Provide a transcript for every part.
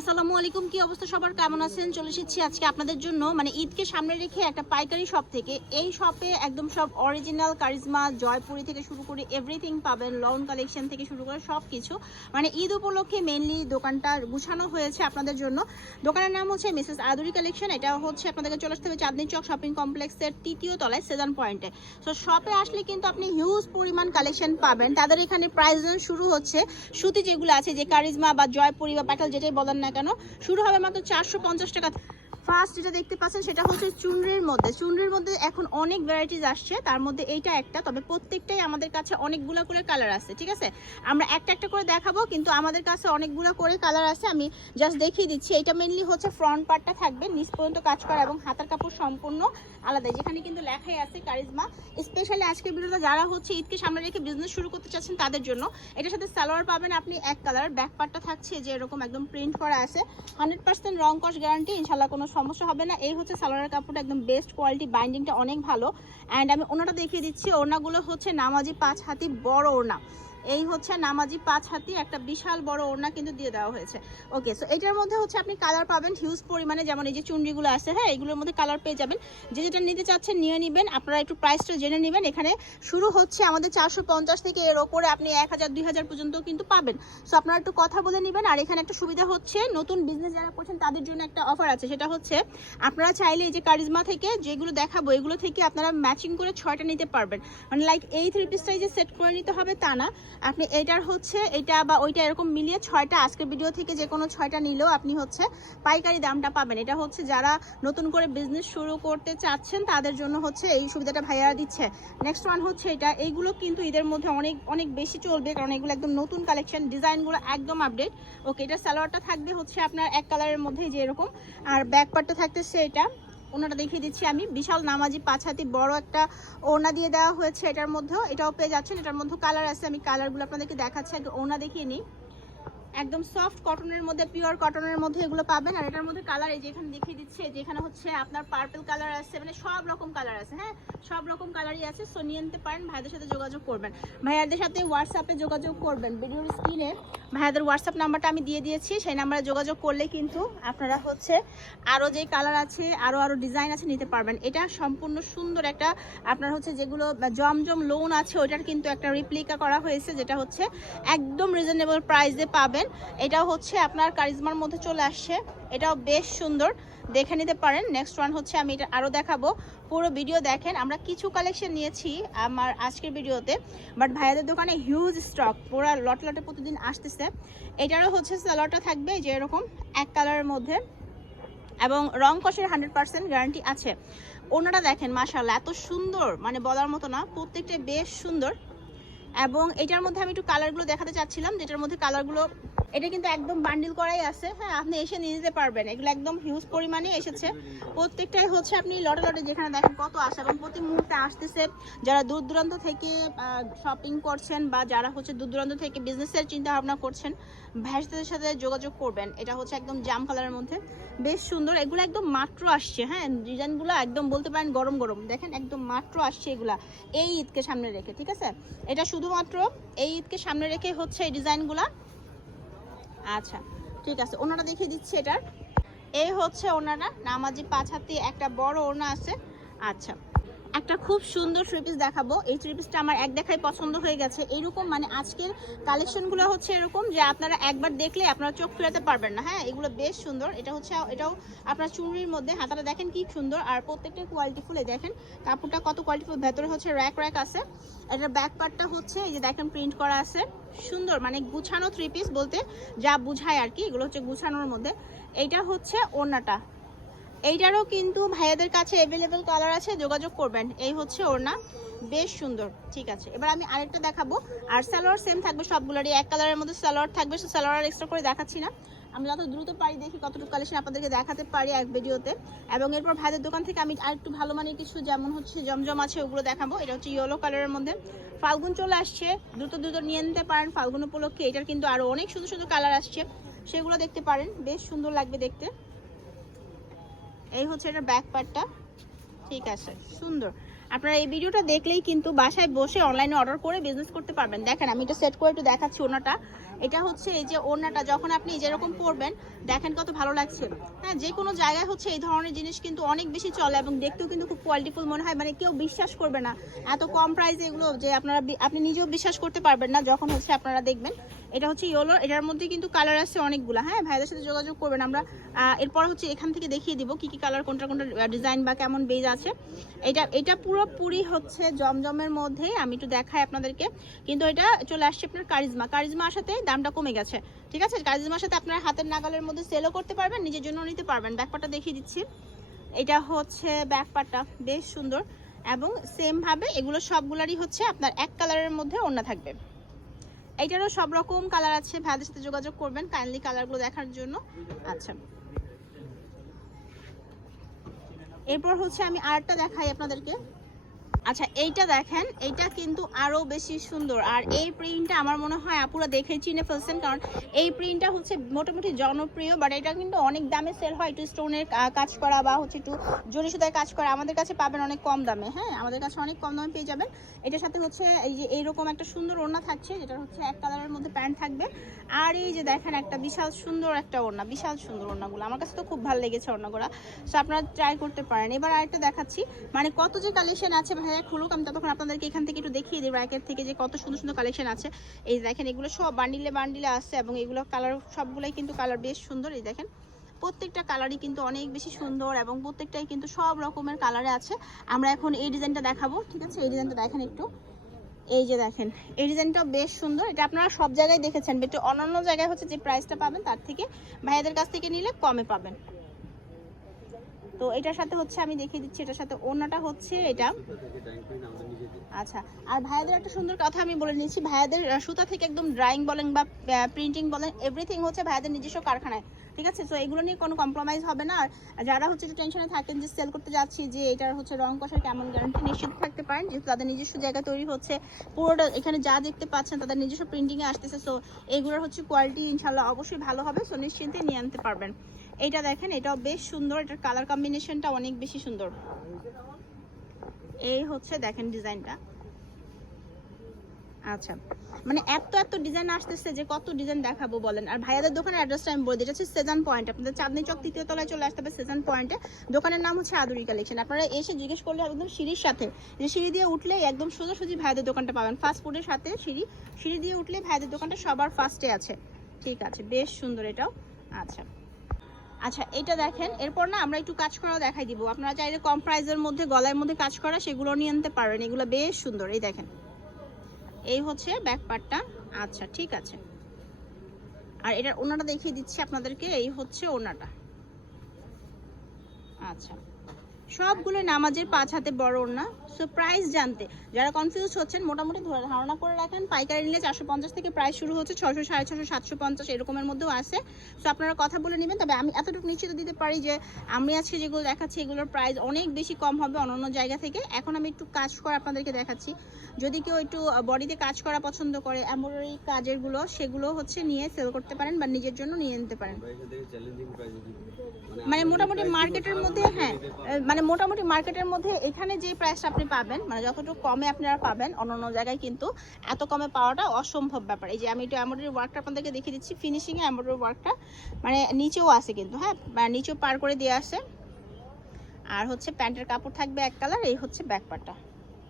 আসসালামু আলাইকুম, কি অবস্থা সবার? কেমন আছেন? চলে এসেছি আজকে আপনাদের জন্য। মানে ঈদকে সামনে রেখে একটা পাইকারি শপ থেকে। এই শপে একদম সব অরিজিনাল কারিজমা, জয়পুরি থেকে শুরু করে এভরিথিং পাবেন, লন কালেকশন থেকে শুরু করে সব কিছু মানে ঈদ উপলক্ষে মেইনলি দোকানটা গুছানো হয়েছে আপনাদের জন্য। দোকানের নাম হচ্ছে মিসেস আদুরি কালেকশন এটা হচ্ছে আপনাদেরকে চলে আসতে হবে চাঁদনি চক শপিং কমপ্লেক্সের তৃতীয় তলায় সেজান পয়েন্টে সো শপে আসলে কিন্তু আপনি হিউজ পরিমাণ কালেকশন পাবেন। তাদের এখানে প্রাইস শুরু হচ্ছে। সুতি যেগুলো আছে, যে কারিজমা বা জয়পুরি বা প্যাটাল যেটাই বলেন না কেন? শুরু হবে মাত্র চারশো পঞ্চাশ টাকা। ফার্স্ট যেটা দেখতে পাচ্ছেন, সেটা হচ্ছে চুনরির মধ্যে। চুনরির মধ্যে এখন অনেক ভ্যারাইটিস আসছে। তার মধ্যে এইটা একটা, তবে প্রত্যেকটাই আমাদের কাছে অনেকগুলো করে কালার আছে ঠিক আছে? আমরা একটা একটা করে দেখাবো, কিন্তু আমাদের কাছে অনেকগুলো করে কালার আছে আমি জাস্ট দেখিয়ে দিচ্ছি। এটা মেনলি হচ্ছে ফ্রন্ট পার্টটা থাকবে, নিচ পর্যন্ত কাজ করা এবং হাতার কাপড় সম্পূর্ণ আলাদা। যেখানে কিন্তু লেখাই আছে কারিজমা। স্পেশালি আজকের ভিডিওটা যারা হচ্ছে ঈদকে সামনে রেখে বিজনেস শুরু করতে চাচ্ছেন তাদের জন্য। এটার সাথে সালোয়ার পাবেন আপনি এক কালার ব্যাক পার্টটা থাকছে যে এরকম একদম প্রিন্ট করা আছে। হান্ড্রেড পার্সেন্ট রং কস গ্যারান্টি ইনশাল্লাহ কোনো সমস্যা হবে না। এই হচ্ছে সালোয়ারের কাপড়টা একদম বেস্ট কোয়ালিটি বাইন্ডিংটা অনেক ভালো। অ্যান্ড আমি ওনাটা দেখিয়ে দিচ্ছি। ওড়নাগুলো হচ্ছে নামাজি পাঁচ হাতি বড় ওড়না। এই হচ্ছে নামাজি পাঁচ হাতি, একটা বিশাল বড় ওড়না কিন্তু দিয়ে দেওয়া হয়েছে। ওকে সো এটার মধ্যে হচ্ছে আপনি কালার পাবেন হিউজ পরিমাণে, যেমন এই যে চুনরিগুলো আছে হ্যাঁ এগুলোর মধ্যে কালার পেয়ে যাবেন। যে যেটা নিতে চাচ্ছেন নিয়ে নেবেন, আপনারা একটু প্রাইসটা জেনে নেবেন। এখানে শুরু হচ্ছে আমাদের চারশো পঞ্চাশ থেকে এর ওপরে আপনি এক হাজার, দুই হাজার পর্যন্ত কিন্তু পাবেন। সো আপনারা একটু কথা বলে নেবেন, আর এখানে একটা সুবিধা হচ্ছে নতুন বিজনেস যারা করছেন, তাদের জন্য একটা অফার আছে। সেটা হচ্ছে আপনারা চাইলে এই যে কারিজমা থেকে যেগুলো দেখাবো, এগুলো থেকে আপনারা ম্যাচিং করে ছয়টা নিতে পারবেন। মানে লাইক এই থ্রি পিসটাই যে সেট করে নিতে হবে তা না। আপনি এটার হচ্ছে এটা বা ওইটা এরকম মিলিয়ে ছয়টা, আজকের ভিডিও থেকে যে কোনো ছয়টা নিলেও আপনি হচ্ছে পাইকারি দামটা পাবেন। এটা হচ্ছে যারা নতুন করে বিজনেস শুরু করতে চাচ্ছেন, তাদের জন্য হচ্ছে এই সুবিধাটা ভাইয়ারা দিচ্ছে। নেক্সট ওয়ান হচ্ছে এটা, এইগুলো কিন্তু ঈদের মধ্যে অনেক অনেক বেশি চলবে, কারণ এগুলো একদম নতুন কালেকশন ডিজাইনগুলো একদম আপডেট ওকে এটা সালোয়ারটা থাকবে হচ্ছে আপনার এক কালারের মধ্যে যে এরকম, আর ব্যাক পার্টটা থাকতেছে এটা। ওনাটা দেখিয়ে দিচ্ছি আমি। বিশাল নামাজি পাঁচ হাতি বড় একটা ওনা দিয়ে দেওয়া হয়েছে এটার মধ্যেও। এটাও পেয়ে যাচ্ছেন। এটার মধ্যেও কালার আছে। আমি কালারগুলো আপনাদেরকে দেখাচ্ছি। আগে ওনা দেখিয়ে নিই। একদম সফট কটনের মধ্যে পিওর কটনের মধ্যে এগুলো পাবেন। আর এটার মধ্যে কালার এই যেখানে দেখিয়ে দিচ্ছে যেখানে হচ্ছে আপনার পার্পল কালার আছে মানে সব রকম কালার আছে হ্যাঁ? সব রকম কালারই আছে সো নিয়ে নিতে পারেন, ভাইদের সাথে যোগাযোগ করবেন। ভাইয়াদের সাথে হোয়াটসঅ্যাপে যোগাযোগ করবেন, ভিডিওর স্ক্রিনে ভাইয়াদের হোয়াটসঅ্যাপ নাম্বারটা আমি দিয়ে দিয়েছি, সেই নাম্বারে যোগাযোগ করলে কিন্তু আপনারা হচ্ছে আরও যে কালার আছে আরও আরও ডিজাইন আছে নিতে পারবেন। এটা সম্পূর্ণ সুন্দর একটা, আপনার হচ্ছে যেগুলো জমজম লোন আছে, ওইটার কিন্তু একটা রিপ্লিকা করা হয়েছে, যেটা হচ্ছে একদম রিজনেবল প্রাইসে পাবেন। এটাও হচ্ছে আপনার কারিজমার মধ্যে চলে আসছে। এটাও বেশ সুন্দর। দেখে নিতে পারেন। নেক্সট ওয়ান হচ্ছে, আমি এটা আরও দেখাবো। পুরো ভিডিও দেখেন। আমরা কিছু কালেকশন নিয়েছি আমার আজকের ভিডিওতে বাট ভাইয়াদের দোকানে হিউজ স্টক পুরো লট লটে প্রতিদিন আসতেছে। এটারও হচ্ছে সালোয়ারটা থাকবে যে এরকম এক কালারের মধ্যে। এবং রং কষের হান্ড্রেড পার্সেন্ট গ্যারান্টি আছে। ওনারা দেখেন মাশাল্লাহ এত সুন্দর। মানে বলার মতো না প্রত্যেকটা বেশ সুন্দর। এবং এটার মধ্যে আমি একটু কালারগুলো দেখাতে চাচ্ছিলাম, যেটার মধ্যে কালারগুলো এটা কিন্তু একদম বান্ডিল করাই আছে। হ্যাঁ আপনি এসে নিয়ে যেতে পারবেন। এগুলো একদম হিউজ পরিমাণে এসেছে। প্রত্যেকটাই হচ্ছে আপনি লটে লটে যেখানে দেখেন কত আসে এবং প্রতি মুহূর্তে আসতেছে। যারা দূর দূরান্ত থেকে শপিং করছেন বা যারা হচ্ছে দূর দূরান্ত থেকে বিজনেসের চিন্তা ভাবনা করছেন ভ্যাসদের সাথে যোগাযোগ করবেন। এটা হচ্ছে একদম জাম কালারের মধ্যে। বেশ সুন্দর। এগুলো একদম মাত্র আসছে। হ্যাঁ ডিজাইনগুলো একদম বলতে পারেন গরম গরম। দেখেন একদম মাত্র আসছে এগুলা। এই ঈদকে সামনে রেখে, ঠিক আছে? এটা শুধুমাত্র এই ঈদকে সামনে রেখে হচ্ছে এই ডিজাইনগুলা। আচ্ছা ঠিক আছে, ওনারা দেখিয়ে দিচ্ছি এটার। এই হচ্ছে ওনারা, নামাজি পাঁচ হাতি, একটা বড় ওনা আছে। আচ্ছা। একটা খুব সুন্দর থ্রি পিস দেখাবো। এই থ্রি পিসটা আমার এক দেখায় পছন্দ হয়ে গেছে। এইরকম মানে আজকের কালেকশনগুলো হচ্ছে এরকম যে আপনারা একবার দেখলে আপনারা চোখ ফেরাতে পারবেন না। হ্যাঁ এগুলো বেশ সুন্দর। এটা হচ্ছে, এটাও আপনার চুনরির মধ্যে হাতাটা দেখেন কি সুন্দর। আর প্রত্যেকটা কোয়ালিটি ফুলে দেখেন। কাপড়টা কত কোয়ালিটি ভেতরে হচ্ছে র্যাক র্যাক আছে। এটার ব্যাক পার্টটা হচ্ছে, এই যে দেখেন প্রিন্ট করা আছে। সুন্দর মানে গুছানো থ্রি পিস বলতে যা বুঝায় আর কি, এগুলো হচ্ছে গুছানোর মধ্যে। এইটা হচ্ছে ওড়নাটা। এইটারও কিন্তু ভাইয়াদের কাছে অ্যাভেলেবেল কালার আছে, যোগাযোগ করবেন। এই হচ্ছে ওড়না বেশ সুন্দর, ঠিক আছে। এবার আমি আরেকটা দেখাবো। আর সালোয়ার সেম থাকবে সবগুলোরই। এক কালারের মধ্যে সালোয়ার থাকবে, সে সালোয়ার এক্সট্রা করে দেখাচ্ছি না। আমি যত দ্রুত পারি দেখি কতটুকু কালেকশন আপনাদেরকে দেখাতে পারি এক ভিডিওতে। এবং এরপর ভাইদের দোকান থেকে আমি আরেকটু ভালো মানের কিছু যেমন হচ্ছে জমজম আছে, ওগুলো দেখাবো। এটা হচ্ছে ইয়েলো কালারের মধ্যে। ফাল্গুন চলে আসছে। দ্রুত দ্রুত নিয়ে নিতে পারেন ফাল্গুন উপলক্ষে। এটার কিন্তু আরও অনেক সুন্দর সুন্দর কালার আসছে। সেগুলো দেখতে পারেন। বেশ সুন্দর লাগবে দেখতে। এই হচ্ছে এটা ব্যাক পার্টটা ঠিক আছে, সুন্দর। আপনারা এই ভিডিওটা দেখলেই কিন্তু বাসায় বসে অনলাইনে অর্ডার করে বিজনেস করতে পারবেন। দেখেন, আমি এটা সেট করে একটু দেখাচ্ছি ওনাটা। এটা হচ্ছে এই যে ওড়নাটা, যখন আপনি যেরকম পরবেন, দেখেন কত ভালো লাগছে। হ্যাঁ যে কোনো জায়গায় হচ্ছে এই ধরনের জিনিস কিন্তু অনেক বেশি চলে এবং দেখতেও কিন্তু খুব কোয়ালিটিফুল মনে হয়। মানে কেউ বিশ্বাস করবে না। এত কম প্রাইসে এগুলো যে আপনারা আপনি নিজেও বিশ্বাস করতে পারবেন না, যখন হচ্ছে আপনারা দেখবেন। এটা হচ্ছে ইয়েলো, এটার মধ্যে কিন্তু কালার আছে অনেকগুলো। হ্যাঁ ভাইদের সাথে যোগাযোগ করবেন আমরা। এরপর হচ্ছে এখান থেকে দেখিয়ে দিব কি কি কালার কোনটা কোনটা ডিজাইন বা কেমন বেজ আছে। এটা এটা পুরোপুরি হচ্ছে জমজমের মধ্যে, আমি একটু দেখাই আপনাদেরকে। কিন্তু এটা চলে আসছে আপনার কারিজমা। কারিজমা আসাতে দামটা কমে গেছে। ঠিক আছে? কারিজমার সাথে আপনার হাতের নাগালের মধ্যে সেলও করতে পারবেন, নিজের জন্য নিতে পারবেন। ব্যাকপারটা দেখিয়ে দিচ্ছি। এটা হচ্ছে ব্যাকপারটা বেশ সুন্দর। এবং সেম ভাবে এগুলো সবগুলারই হচ্ছে আপনার এক কালারের মধ্যে ওড়না থাকবে। এইটারও সব রকম কালার আছে। ভাইদের সাথে যোগাযোগ করবেন কাইন্ডলি কালারগুলো দেখার জন্য। আচ্ছা। এরপর হচ্ছে আমি আরেকটা দেখাই আপনাদেরকে। আচ্ছা এইটা দেখেন, এইটা কিন্তু আরও বেশি সুন্দর। আর এই প্রিন্টটা আমার মনে হয় আপুরা দেখে চিনে ফেলছেন, কারণ এই প্রিন্টটা হচ্ছে মোটামুটি জনপ্রিয় বাট এটা কিন্তু অনেক দামে সেল হয়। একটু স্টোনের কাজ করা বা হচ্ছে একটু জরি সুতায় কাজ করা, আমাদের কাছে পাবেন অনেক কম দামে হ্যাঁ? আমাদের কাছে অনেক কম দামে পেয়ে যাবেন। এটার সাথে হচ্ছে এই যে এইরকম একটা সুন্দর ওড়না থাকছে যেটা হচ্ছে এক কালারের মধ্যে প্যান্ট থাকবে। আর এই যে দেখেন একটা বিশাল সুন্দর একটা ওড়না, বিশাল সুন্দর ওড়নাগুলো। আমার কাছে তো খুব ভালো লেগেছে ওড়নাগুলো। সো আপনারা ট্রাই করতে পারেন। এবার আরেকটা দেখাচ্ছি। মানে কত যে কালেকশন আছে, ভাইয়া, খুলুক, আমি ততক্ষণ আপনাদেরকে এখান থেকে একটু দেখিয়ে দিই র্যাকের থেকে যে কত সুন্দর সুন্দর কালেকশন আছে। এই দেখেন, এগুলো সব বান্ডিলে বান্ডিলে আছে এবং এগুলো কালার সবগুলোই কিন্তু কালার বেশ সুন্দর। এই দেখেন, প্রত্যেকটা কালারই কিন্তু অনেক বেশি সুন্দর এবং প্রত্যেকটাই কিন্তু সব রকমের কালারে আছে। আমরা এখন এই ডিজাইনটা দেখাবো, ঠিক আছে? এই ডিজাইনটা দেখেন একটু। এই যে দেখেন, এই ডিজাইনটা বেশ সুন্দর। এটা আপনারা সব জায়গায় দেখেছেন বেটু অন্যান্য জায়গায় হচ্ছে যে প্রাইসটা পাবেন, তার থেকে ভাইয়াদের কাছ থেকে নিলে কমে পাবেন। তো এটার সাথে হচ্ছে আমি দেখিয়ে দিচ্ছি, এটার সাথে ওড়নাটা হচ্ছে এটা। আচ্ছা আর ভাইয়াদের একটা সুন্দর কথা আমি বলে নিচ্ছি, ভাইয়াদের সুতা থেকে একদম ড্রয়িং বলেন বা প্রিন্টিং বলেন এভরিথিং হচ্ছে ভাইয়াদের নিজস্ব কারখানায়, ঠিক আছে? তো এগুলো নিয়ে কোনো কম্প্রোমাইজ হবে না। আর যারা হচ্ছে একটু টেনশনে থাকেন যে সেল করতে যাচ্ছি, যে এটার হচ্ছে রং কষার কেমন গ্যারান্টি নিশ্চিত থাকতে পারেন, যেহেতু তাদের নিজস্ব জায়গা তৈরি হচ্ছে, পুরোটা এখানে যা দেখতে পাচ্ছেন তাদের নিজস্ব প্রিন্টিংয়ে আসতেছে। সো এগুলোর হচ্ছে কোয়ালিটি ইনশাল্লাহ অবশ্যই ভালো হবে। সো নিশ্চিন্তে নিয়ে আনতে পারবেন। এইটা দেখেন, এটাও বেশ সুন্দর, এটার কালার কম্বিনেশনটা অনেক বেশি সুন্দর। এই হচ্ছে দেখেন ডিজাইনটা। আচ্ছা মানে এত এত ডিজাইন আসতেছে যে কত ডিজাইন দেখাবো বলেন। আর ভাইয়াদের দোকানের অ্যাড্রেসটা আমি বলে দিই এটা হচ্ছে সেজান পয়েন্ট আপনাদের চাঁদনি চক তৃতীয় তলায় চলে আসতে হবে সেজান পয়েন্টে দোকানের নাম হচ্ছে আদুরি কালেকশন আপনারা এসে জিজ্ঞেস করলে একদম সিঁড়ির সাথে, যে সিঁড়ি দিয়ে উঠলে একদম সোজাসুজি ভাইয়াদের দোকানটা পাবেন। ফাস্ট ফুডের সাথে সিঁড়ি সিঁড়ি দিয়ে উঠলে ভাইয়াদের দোকানটা সবার ফার্স্টে আছে। ঠিক আছে, বেশ সুন্দর এটাও। আচ্ছা। আচ্ছা এটা দেখেন। এরপর না আমরা একটু কাজ করাও দেখাই দিব। আপনারা চাইলে কম প্রাইজের মধ্যে, গলার মধ্যে কাজ করা সেগুলো নিয়ে আনতে পারেন। এগুলো বেশ সুন্দর। এই দেখেন। এই হচ্ছে ব্যাক পার্টটা আচ্ছা ঠিক আছে। আর এটার ওনাটা দেখিয়ে দিচ্ছি আপনাদেরকে। এই হচ্ছে ওনাটা। আচ্ছা। সবগুলো নামাজের পাঁচ হাতে বড় ওড়না। সো প্রাইস জানতে। যারা কনফিউজ হচ্ছেন মোটামুটি ধরে ধারণা করে রাখেন পাইকারি নিলে চারশো পঞ্চাশ থেকে প্রাইস শুরু হচ্ছে ছশো সাড়ে ছশো সাতশো পঞ্চাশ এরকমের মধ্যেও আসে সো আপনারা কথা বলে নেবেন তবে আমি এতটুকু নিশ্চিত দিতে পারি যে আমি আজকে যেগুলো দেখাচ্ছি এগুলোর প্রাইস অনেক বেশি কম হবে অন্য জায়গা থেকে। এখন আমি একটু কাজ করে আপনাদেরকে দেখাচ্ছি। যদি কেউ একটু বডিতে কাজ করা পছন্দ করে এমব্রয়ডারি কাজেরগুলো সেগুলো হচ্ছে নিয়ে সেল করতে পারেন বা নিজের জন্য নিয়ে নিতে পারেন। মানে মোটামুটি মার্কেটের মধ্যে হ্যাঁ আহ, মানে মোটামুটি মার্কেটের মধ্যে এখানে যে প্রাইসটা আপনি পাবেন মানে যতটুকু কমে আপনারা পাবেন অন্য অন্য জায়গায় কিন্তু এত কমে পাওয়াটা অসম্ভব ব্যাপার। এই যে আমি একটু এমব্রয়ডারি ওয়ার্কটা আপনাদেরকে দেখিয়ে দিচ্ছি ফিনিশিংয়ে এমব্রয়ডারি ওয়ার্কটা মানে নিচেও আছে কিন্তু হ্যাঁ? বা নিচেও পার করে দিয়ে আসে। আর হচ্ছে প্যান্টের কাপড় থাকবে এক কালার এই হচ্ছে ব্যাক পার্টটা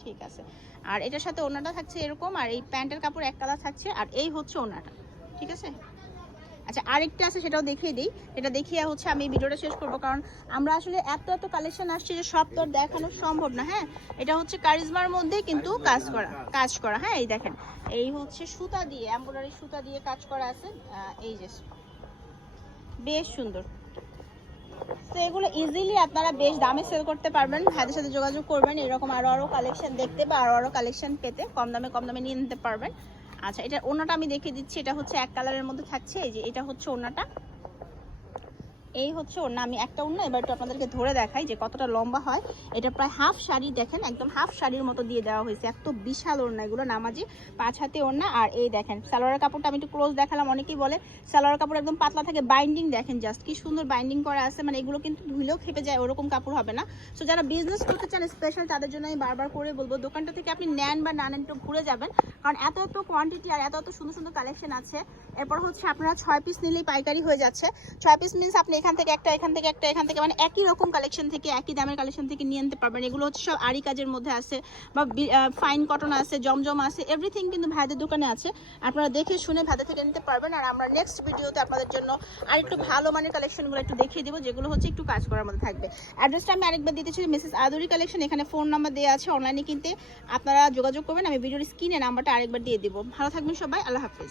ঠিক আছে। আর এটার সাথে ওনাটা থাকছে এরকম, আর এই প্যান্টের কাপড় এক কালার থাকছে, আর এই হচ্ছে ওনাটা। ঠিক আছে? আচ্ছা আরেকটা আছে সেটাও দেখিয়ে দিই। এটা দেখিয়ে হচ্ছে আমি ভিডিওটা শেষ করব কারণ আমরা আসলে এত এত কালেকশন আসছে যে সব তো দেখানো সম্ভব না হ্যাঁ? এটা হচ্ছে কারিজমার মধ্যেই কিন্তু কাজ করা কাজ। করা হ্যাঁ? এই দেখেন এই হচ্ছে সুতা দিয়ে এমব্রয়ডারি সুতা দিয়ে কাজ করা আছে এই যে। বেশ সুন্দর। তো এগুলো ইজিলি আপনারা বেশ দামে সেল করতে পারবেন ভাইদের সাথে যোগাযোগ করবেন এরকম আরও আরও কালেকশন দেখতে বা আরও আরও কালেকশন পেতে কম দামে কম দামে নিয়ে নিতে পারবেন। আচ্ছা এটা ওনাটা আমি দেখে দিচ্ছি। এটা হচ্ছে এক কালারের মধ্যে থাকছে। এই যে, এটা হচ্ছে ওনাটা এই হচ্ছে ওড়না। আমি একটা ওড়না, এবার একটু আপনাদেরকে ধরে দেখাই যে কতটা লম্বা হয়। এটা প্রায় হাফ শাড়ি, দেখেন, একদম হাফ শাড়ির মতো দিয়ে দেওয়া হয়েছে। এত বিশাল ওড়না এগুলো, নামাজি পাঁচ হাতে ওড়না। আর এই দেখেন, সালোয়ারের কাপড়টা আমি একটু ক্লোজ দেখালাম, অনেকেই বলে সালোয়ার কাপড় একদম পাতলা থাকে বাইন্ডিং দেখেন জাস্ট কি সুন্দর বাইন্ডিং করা আছে। মানে এগুলো কিন্তু ধুলেও খেপে যায়, ওরকম কাপড় হবে না। সো যারা বিজনেস করতে চান স্পেশাল তাদের জন্য আমি বারবার করে বলব, দোকানটা থেকে আপনি নেন বা না নেন, একটু ঘুরে যাবেন। কারণ এত এত কোয়ান্টিটি আর এত এত সুন্দর সুন্দর কালেকশন আছে। এরপর হচ্ছে আপনারা ছয় পিস নিলেই পাইকারি হয়ে যাচ্ছে। ছয় পিস মিনস আপনি এখান থেকে একটা, এখান থেকে একটা, এখান থেকে মানে একই রকম কালেকশন থেকে, একই দামের কালেকশন থেকে নিয়ে নিতে পারবেন। এগুলো হচ্ছে সব আরি কাজের মধ্যে আছে বা ফাইন কটন আছে, জমজম আছে এভরিথিং কিন্তু ভাইদের দোকানে আছে। আপনারা দেখে শুনে ভাইদের থেকে নিতে পারবেন। আর আমরা নেক্সট ভিডিওতে আপনাদের জন্য আর একটু ভালো মানের কালেকশনগুলো একটু দেখিয়ে দেবো, যেগুলো হচ্ছে একটু কাজ করার মধ্যে থাকবে। অ্যাড্রেসটা আমি আরেকবার দিতে চাই মিসেস আদুরি কালেকশন এখানে ফোন নাম্বার দেওয়া আছে অনলাইনে কিনতে আপনারা যোগাযোগ করবেন। আমি ভিডিওর স্ক্রিনে নাম্বারটা আরেকবার দিয়ে দিব। ভালো থাকবেন সবাই, আল্লাহ হাফিজ।